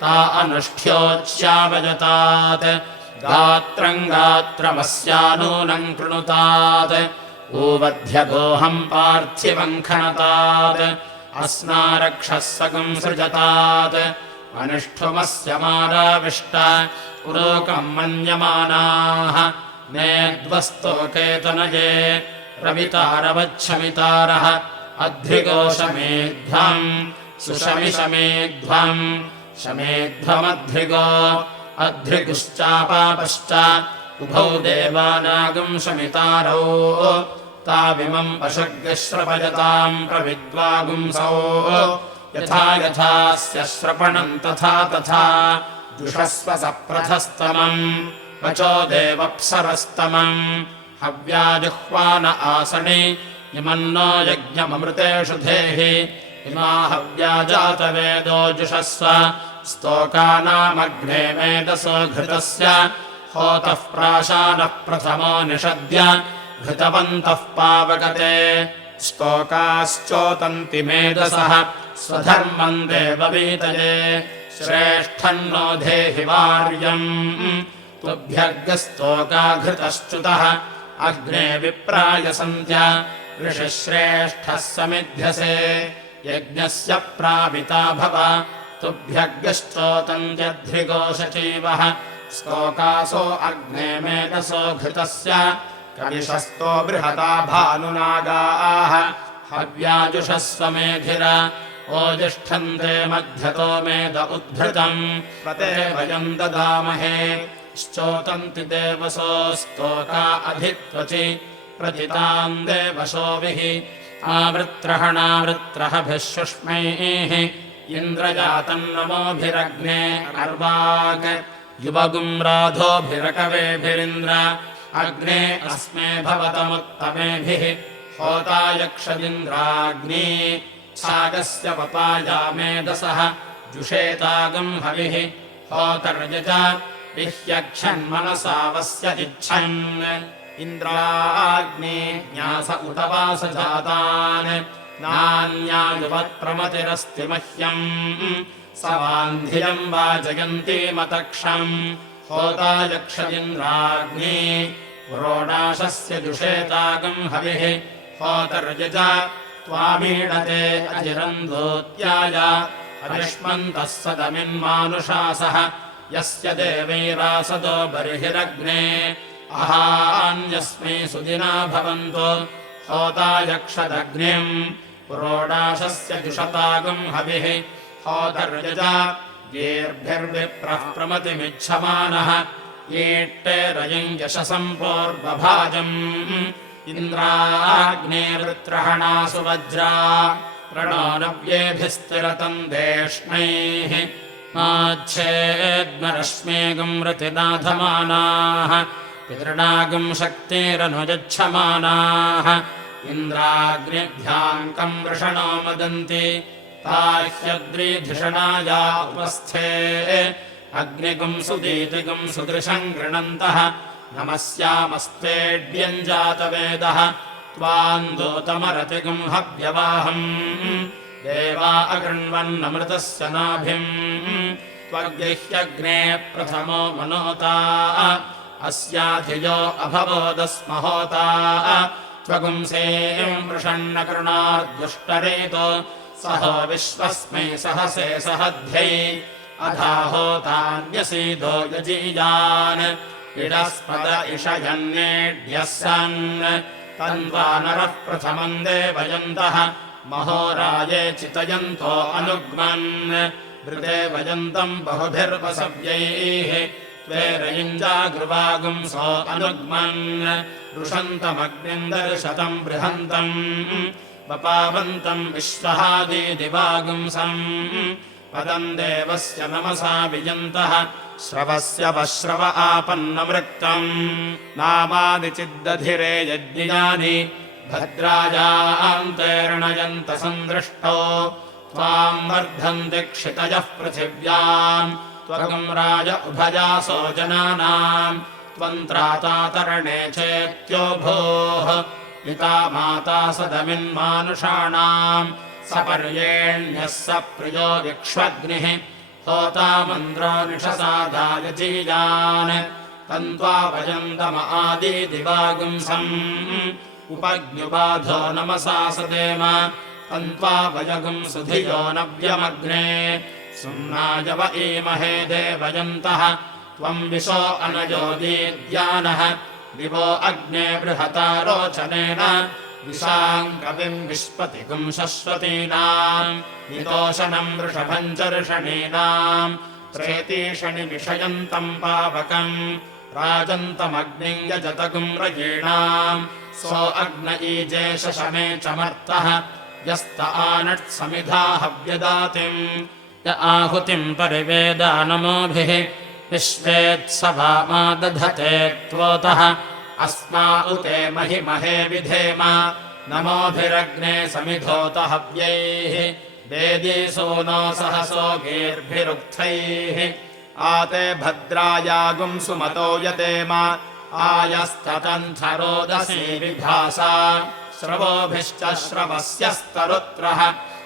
ता अनुष्ठ्योच्चावजतात् गात्रम् गात्रमस्यानूनम् कृणुतात् ऊवध्यगोहम् पार्थिवम् खनतात् अस्नारक्षः सगम् सृजतात् अनिष्ठुमस्य माराविष्ट पुरोकम् मन्यमानाः नेद्वस्तोकेतनये रवितारवच्छमितारः अध्रिगोशमेध्वम् सुशमिशमेध्वम् शमेध्वमध्रिगो अध्रिगुश्चापापश्च उभौ देवानागम् शमितारौ ताविमम् पशुग्श्रपयताम् प्रविद्वागुंसौ यथा यथास्य श्रपणम् तथा तथा जुषस्व सप्रथस्तमम् वचो देवप्सरस्तमम् हव्याजुह्वान आसनि इमन्नो यज्ञममृतेषु धेहि इमा हव्याजातवेदो जुषस्व स्तोकानामग्ने मेधसो घृतस्य होतः प्राशानः प्रथमो निषद्य घृतवन्तः पावगते स्तोकाश्चोतन्ति मेधसः स्वधर्मम् देववीतये श्रेष्ठम् नो धेहि वार्यम् तुभ्यर्गस्तोकाघृतश्च्युतः अग्ने विप्राय सन्त्य ऋषिश्रेष्ठः समिध्यसे यज्ञस्य प्रापिता भव तुभ्यर्गश्चोतन्त्यध्रिगोशचीवः स्तोकासो अग्ने मेधसो घृतस्य कविशस्तो बृहता भानुनागाः हव्याजुषस्व मेधिर ओजिष्ठन्ते मध्यतो मेद उद्धृतम् प्रते वयम् ददामहे श्चोतन्ति देवसो स्तोका अधित्वचि प्रतिताम् देवसोभिः आवृत्रहणावृत्रहभिः शुष्मैः इन्द्रजातन्नमोभिरग्ने अर्वाक् युवगुम् राधोभिरकवेभिरिन्द्र अग्ने अस्मे भवतमुत्तमेभिः होता यक्षदिन्द्राग्नी छागस्य वपायामेधसः जुषेतागम् हविः होतर्यज विह्यक्षन्मनसा वस्यदिच्छन् इन्द्राग्ने न्यास उत वासजातान् नान्यायुवत्प्रमतिरस्ति मह्यम् स वान्धियम् वाजयन्तीमतक्षम् होता यक्षदिन्द्राग्नी पुरोडाशस्य जुषेतागम् हविः होतर्यज त्वामीणते अजिरन्दोत्याय अविष्मन्तः सदमिन्मानुषासः यस्य देवैरासदो बर्हिरग्ने अहान्यस्मै सुदिना भवन्तु होता यक्षदग्निम् पुरोडाशस्य जुषतागम् हविः होतर्यज येर्भिर्विप्रः प्रमतिमिच्छमानः येट्टेरयम् यशसम् पूर्वभाजम् इन्द्राग्नेर्वृत्रहणासु वज्रा प्रणो नव्येभिस्तिरतम् देष्णैः माच्छेद्मरश्मेगम् रतिनाथमानाः पितृणागम् शक्तिरनुजच्छमानाः इन्द्राग्निभ्याङ्कम् वृषणो मदन्ति ताह्यद्रिधिषणाया उपस्थे अग्निगुम् सुदीतिगुम् सुदृशम् गृणन्तः नमस्यामस्तेड्यम् जातवेदः त्वाम् दूतमरतिगुम् हव्यवाहम् देवा अगृण्वन्नमृतस्य नाभिम् त्वग्गृह्यग्ने प्रथमो मनोता अस्याधियो अभवोदस्महोता त्वगुंसेम् वृषण्ण कृणार्दुष्टरेतो सहो विश्वस्मै सहसे सहध्यै अधाहोतान्यसीदो यजीयान् इडस्पद इषयन्नेड्यः सन् तन्वा नरः प्रथमम् देवयन्तः महोराये चितयन्तो अनुग्मन् वृते वयन्तम् बहुभिर्वसव्यैः त्वेरयुञ्जागृवागुंसो अनुग्मन् रुषन्तमग्निम् दर्शतम् बृहन्तम् वपावन्तम् विश्वहादिदिवागुंसम् पदम् देवस्य नमसा वियन्तः श्रवस्य वश्रव आपन्नवृत्तम् नामानि चिद्दधिरे यज्ञियानि भद्रायान्तेर्णयन्त सन्दृष्टो त्वाम् वर्धन्ति क्षितयः पृथिव्याम् त्वगम् राज उभयासो जनानाम् त्वम् त्राता तरणे चेत्यो भोः पिता माता सदमिन्मानुषाणाम् सपर्येण्यः स प्रियो विक्ष्वग्निः होतामन्द्रो निषसादाय जीयान् तन्त्वा वयन्तम आदिदिवागुंसम् उपज्ञुबाधो नमसा सदेम तन्त्वा वयगुम् सुधियो नव्यमग्ने सुम्नाय व ईमहे देवयन्तः त्वम् विशो अनयो दीद्यानः दिवो अग्ने बृहता रोचनेन विशाम् कविम् विश्पतिगुम् शश्वतीनाम् नितोषणम् वृषभम् च ऋषणीनाम् प्रेतीषणि विषयन्तम् पावकम् राजन्तमग्निम् यजतगुम् रयीणाम् सो अग्न ईजे शशमे चमर्तः यस्त आनट्समिधा हव्यदातिम् य आहुतिम् परिवेदानमोभिः विश्वेत्सभामा दधते त्वोतः अस्मा उते महिमहे विधेम नमोभिरग्ने समिधोत हव्यैः वेदीसूनो सहसो गीर्भिरुक्थैः आते भद्रायागुम् सुमतो यतेम आयस्ततन्थरोदसी विभासा श्रवोभिश्च श्रवस्यस्तरुत्रः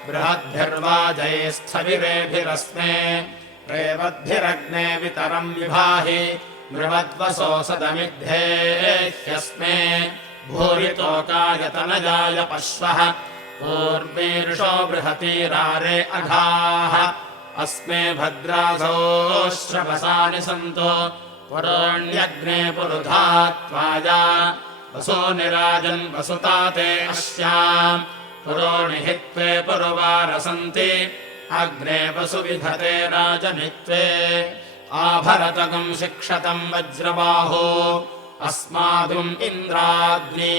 बृहद्भिर्वाजैस्थविरेभिरस्मे रेवद्भिरग्ने वितरम् विभाहि मृवद्वसो सदमिद्धे ह्यस्मे भूरितोकायतनजाय पश्वः पूर्वीर्षो बृहतीरारे अघाः अस्मे भद्रासो श्रवसानि सन्तो पुरोण्यग्ने पुरुधा त्वाया वसो निराजन् वसुताते अस्याम् पुरोणि हि त्वे पुरुवारसन्ति अग्ने वसुविधते राजनित्वे आभरतगुम् शिक्षतम् वज्रबाहो अस्मादुम् इन्द्राग्नी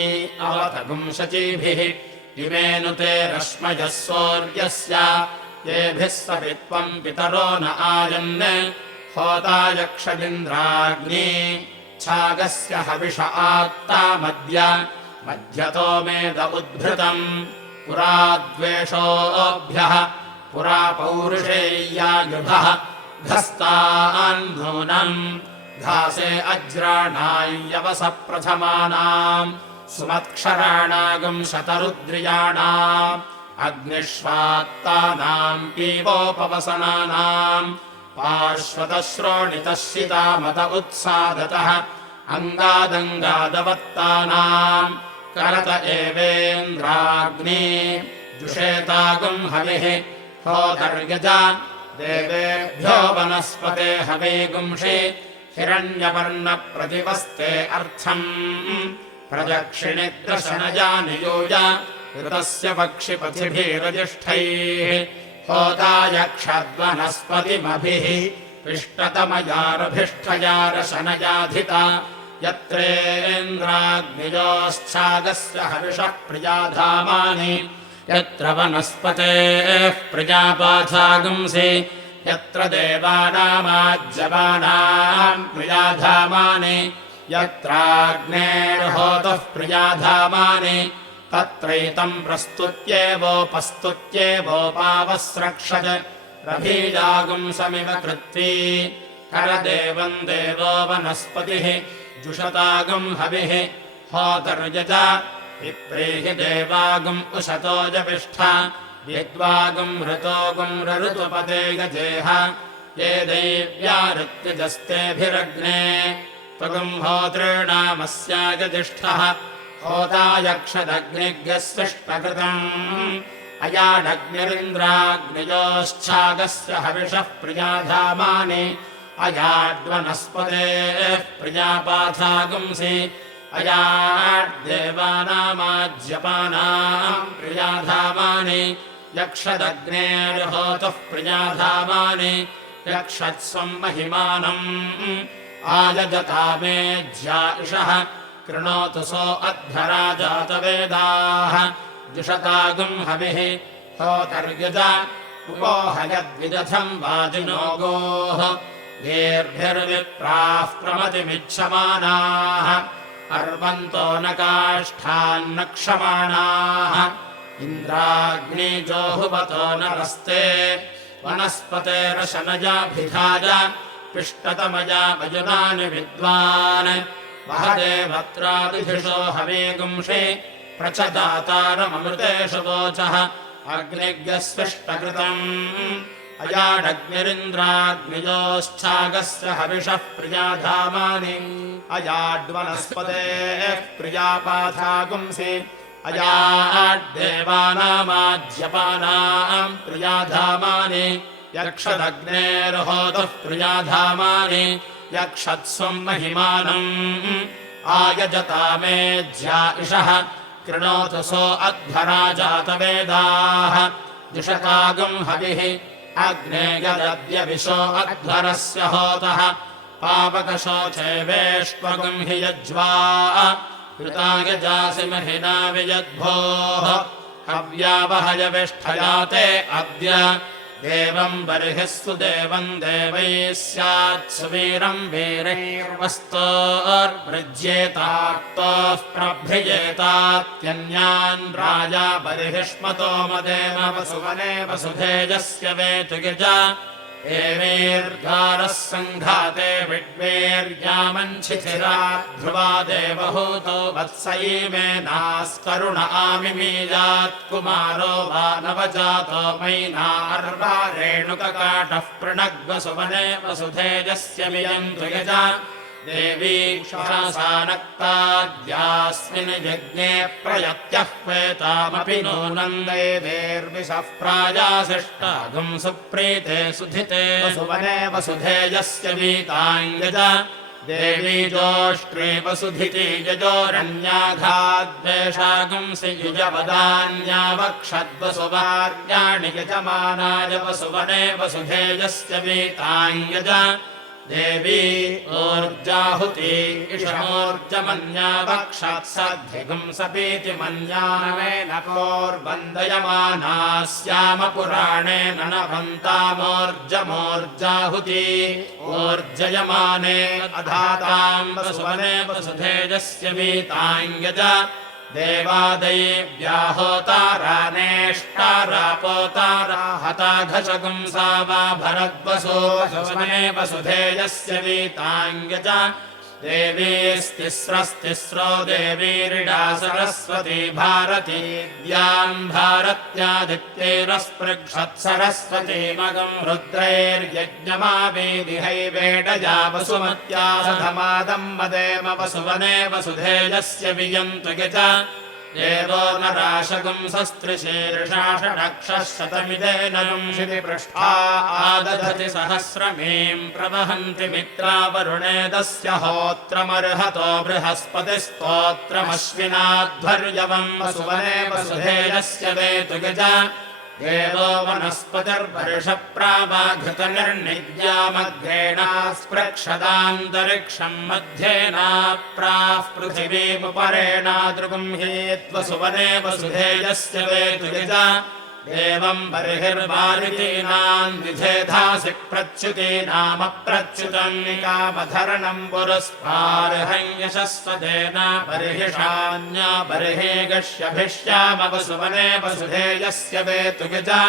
अवतगुम् शचीभिः इमेनुते रश्मयः सूर्यस्य येभिः सवित्वम् पितरो न आयन् होता यक्षदिन्द्राग्नी छागस्य हविष आत्तामद्य मध्यतो मेद उद्भृतम् पुरा द्वेषोऽभ्यः पुरा पौरुषेय्यायुभः घस्तान्नूनम् घासे अज्राणायवस प्रथमानाम् सुमत्क्षराणागुम् शतरुद्रियाणाम् अग्निष्वात्तानाम् पीवोपवसनानाम् पार्श्वतश्रोणितः शितामत उत्सादतः अङ्गादङ्गादवत्तानाम् करत एवेन्द्राग्नि जुषेतागुम् हविः होतर्यज देवेभ्यो वनस्पते हवीगुंषि हिरण्यवर्णप्रतिवस्ते अर्थम् प्रदक्षिणिद्रशनजा नियोज ऋतस्य पक्षिपथिभिरजिष्ठैः होतायक्षद्वनस्पतिमभिः पिष्टतमयारभिष्ठयारशनयाधिता यत्रेन्द्राग्नियोश्चागस्य हविषः प्रियाधामानि यत्र वनस्पतेः प्रजापाधागुंसि यत्र देवानामाज्यमानाम् प्रियाधामानि यत्राग्नेर्होतः प्रियाधामानि तत्रैतम् प्रस्तुत्येवोपस्तुत्येवोपावस्रक्षत् रभीजागुंसमिव कृत्वी करदेवम् देवो वनस्पतिः जुषतागुम् हविः होतर्यज विप्रीहि देवागुम् उशतो जविष्ठ विद्वागुम् ऋतोगुम् रऋतुपते गजेह ये दैव्या ऋत्विजस्तेभिरग्ने त्वगुम् होतॄणामस्याजतिष्ठः होतायक्षदग्निग्यस्विष्टकृतम् अयाडग्निरिन्द्राग्नियोश्चागस्य हविषः प्रियाधामानि अयाड्वनस्पतेः प्रियापाधागुंसि अयाड्देवानामाज्यपानाम् प्रियाधामानि यक्षदग्नेर्होतः प्रियाधामानि यक्षत्स्वम् महिमानम् आयजतामेज्या इषः कृणोतु सो अध्वरा जातवेदाः जुषतागुम् हविः होतर्युज उपोहयद्विदधम् वाजिनोगोः गेर्भिर्विप्राः प्रमतिमिच्छमानाः अर्वन्तो न काष्ठान्न क्षमाणाः इन्द्राग्निजोहुवतो नरस्ते वनस्पतेरशनजाभिधाय पिष्टतमया वजुनानि विद्वान् वहदेवत्रादिधिषो हवेगुंषे प्रचदातारममृतेषु वोचः अग्निज्ञस्विष्टकृतम् अयाडग्निरिन्द्राग्नियोश्चागस्य हविषः प्रियाधामानि अयाड्वनस्पतेः प्रियापाधागुंसि अयाड्देवानामाज्यपानाम् प्रियाधामानि यक्षदग्नेर्होतः प्रियाधामानि यक्षत्स्वम् महिमानम् आयजतामेज्या इषः कृणोतु सो अध्वरा जातवेदाः जुषतागुम् हविः अग्नेयदद्यविशो अध्वरस्य होतः पावकशोचे वेष्पगुम् हि यज्वा कृताय जासि महिना वियद्भोः हव्यावहयविष्ठयाते अद्य देवम् बर्हिस्तु देवम् देवैः स्यात् सुवीरम् वीरैर्वस्तोर्वृज्येताक्तोः प्रभ्रियेतात्यन्यान् राजा बर्हिष्मतो मदेन वसुवने वसुधेजस्य वेतु यज एवेर्गारः सङ्घाते विड्वेर्यामञ्छिथिरा ध्रुवा देवहूतो वत्सयीमेनास्करुण आमिमीजात्कुमारो वा नवजातो मैनार्वा रेणुककाटः पृणग्वसुवने वसुधेजस्य मियन्तु यज देवी क्षासानक्ताद्यास्मिन् यज्ञे प्रयत्यः प्रेतामपि नूनम् देवेर्विषः प्रायासिष्टागुम् सुप्रीते सुधिते वसुवने वसुधेयस्य वीताङ्गज देवी जोष्ट्रे वसुधिति यजोरण्याघाद्वेषागुंसि युजवदान्यावक्षद्वसुवार्याणि यजमानाय वसुवने वसुधेयस्य वीताङ्गज देवी ऊर्जाहुति इषमोर्जमन्या वक्षात्सद्धिगुंसपीति मन्यानवेन कोर्वन्दयमाना स्यामपुराणेन नभन्तामोर्जमोर्जाहुति ऊर्जयमाने अधाताम् वसुवने वसुधेजस्य वीताङ्गज देवादैव्या होतारानेष्टारापोतारा हताघशगुंसा वा भरद्वसो वसुवने वसुधेयस्य वीताङ्गज देवीस्तिस्रस्तिस्रो देवीरिडा सरस्वती भारती द्याम् भारत्यादित्यैरस्पृक्षत्सरस्वतीमगम् रुद्रैर्यज्ञमावेदिहैवेडया वसुमत्या सधमादम् मदेम वसुवने वसुधेयस्य वियन्तु यज देवो नराशगुंसस्त्रिशीर्षा षडक्षः शतमिदेन विंशति पृष्ठा आदधति सहस्रमीम् प्रवहन्ति मित्रा वरुणेदस्य होत्रमर्हतो बृहस्पतिस्तोत्रमश्विनाध्वर्यवम् वसुवने वसुधेयस्य वेतु यज देवो वनस्पतिर्वर्षप्रावाघृतनिर्निद्यामग्रेणास्पृक्षदान्तरिक्षम् मध्येनाप्राः पृथिवीमुपरेणादृगुंहीत्वसुवने वसुधेयस्य वेतुयजा देवम् बर्हिर्वारितीनाम् विधेधासि प्रच्युतीनामप्रच्युतम् निकामधरणम् पुरस्पार्हम् यशस्वतेन बर्हिषान्या बर्हे गष्यभिष्यामवसुवने वसुधेयस्य वेतुयजा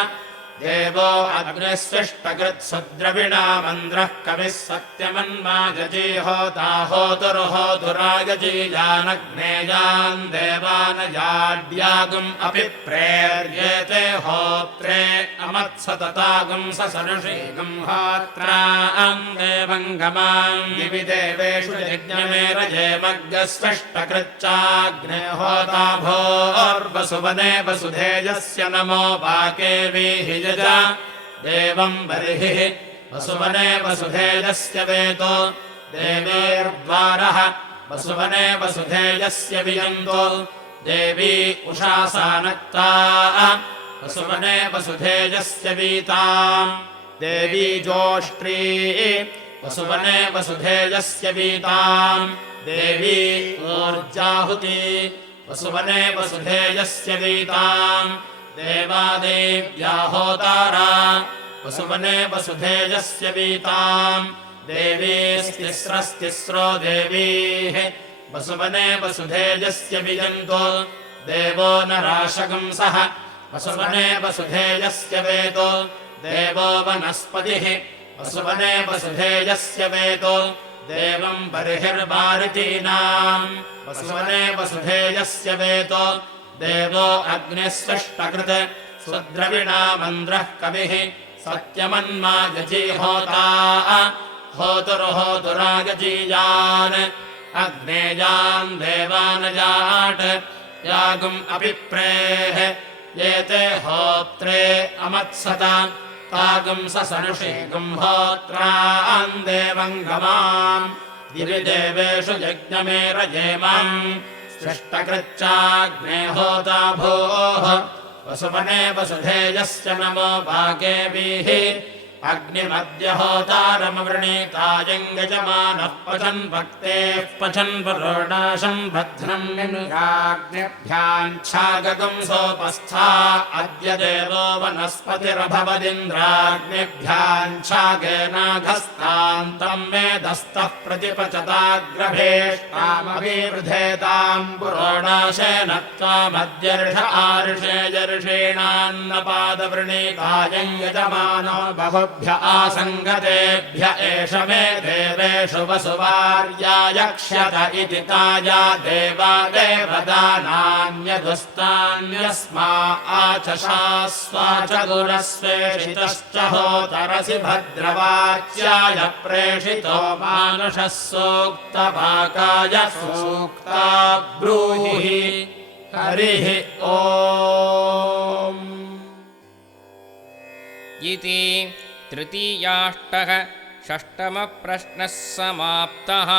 देवो अग्निस्विष्टकृत्सुद्रविणामन्द्रः कविः सत्यमन्माजजीहोता होतुर्होतुरायजीजानग्नेयान् देवानजाड्यागुम् अपि प्रेर्येते होत्रे अमत्सततागुम् ससनुषीगुम् होत्राम् देवङ्गमाम् दिवि देवेषु यज्ञमेरजेमग्गस्विष्टकृच्चाग्ने होता भोर्वसुवने वसुधेयस्य नमो वाकेवीहि देवम् बर्हिः वसुवने वसुधेयस्य वेतो देवीर्द्वारः वसुवने वसुधेयस्य वियन्तो देवी उषासानक्ता वसुवने वसुधेयस्य वीताम् देवी जोष्ट्री वसुवने वसुधेयस्य वीताम् देवी ऊर्जाहुती वसुवने वसुधेयस्य वीताम् देवादेव्या होतारा वसुवने वसुधेयस्य वीताम् देवीस्तिस्रस्तिस्रो देवीः वसुवने वसुधेयस्य विजन्तो देवो नराशगुंसः वसुवने वसुधेयस्य वेतो देवो वनस्पतिः वसुवने वसुधेयस्य वेतो देवम् बर्हिर्वारितीनाम् वसुवने वसुधेयस्य वेतो देवो अग्निस्विष्टकृत् सुद्रविणामन्द्रः कविः सत्यमन्माजजीहोता होतुर्होतुरायजीयान् अग्नेयान् देवानजाट् यागुम् अपिप्रेः येते होत्रे अमत्सत तागुम् ससनुषीगुम् होत्रान् देवङ्गमाम् दिवि देवेषु यज्ञमेरजेमम् सृष्टकृच्चाग्ने होता भोः वसुवने वसुधेयस्य नमो वाकेवीः अग्निमद्य होतारमवृणीतायम् यजमानः पचन् भक्तेः पचन् पुरोडाशम् भद्रम् निनुयाग्निभ्याञ्छागगुम् सोपस्था अद्य देवो वनस्पतिरभवदिन्द्राग्निभ्याञ्छागेनाघस्तान्तम् मेधस्तः प्रतिपचताग्रभेष्टामभिवृधेताम् पुरोडाशेन त्वामद्यर्ष आर्षे जर्षीणान्नपादवृणीतायम् यजमानो बहु आसङ्गतेभ्य एष मे देवेषु वसुवार्यायक्ष्यत इति ताया देवा देवदानान्यदुस्तान्यस्मा आचशास्वाच गुरस्वेषितश्च होतरसि भद्रवाच्याय प्रेषितो मानुषः सूक्तवाकाय सूक्ता ब्रूहि हरिः ओम् इति तृतीयाष्टः षष्टमप्रश्नः समाप्तः।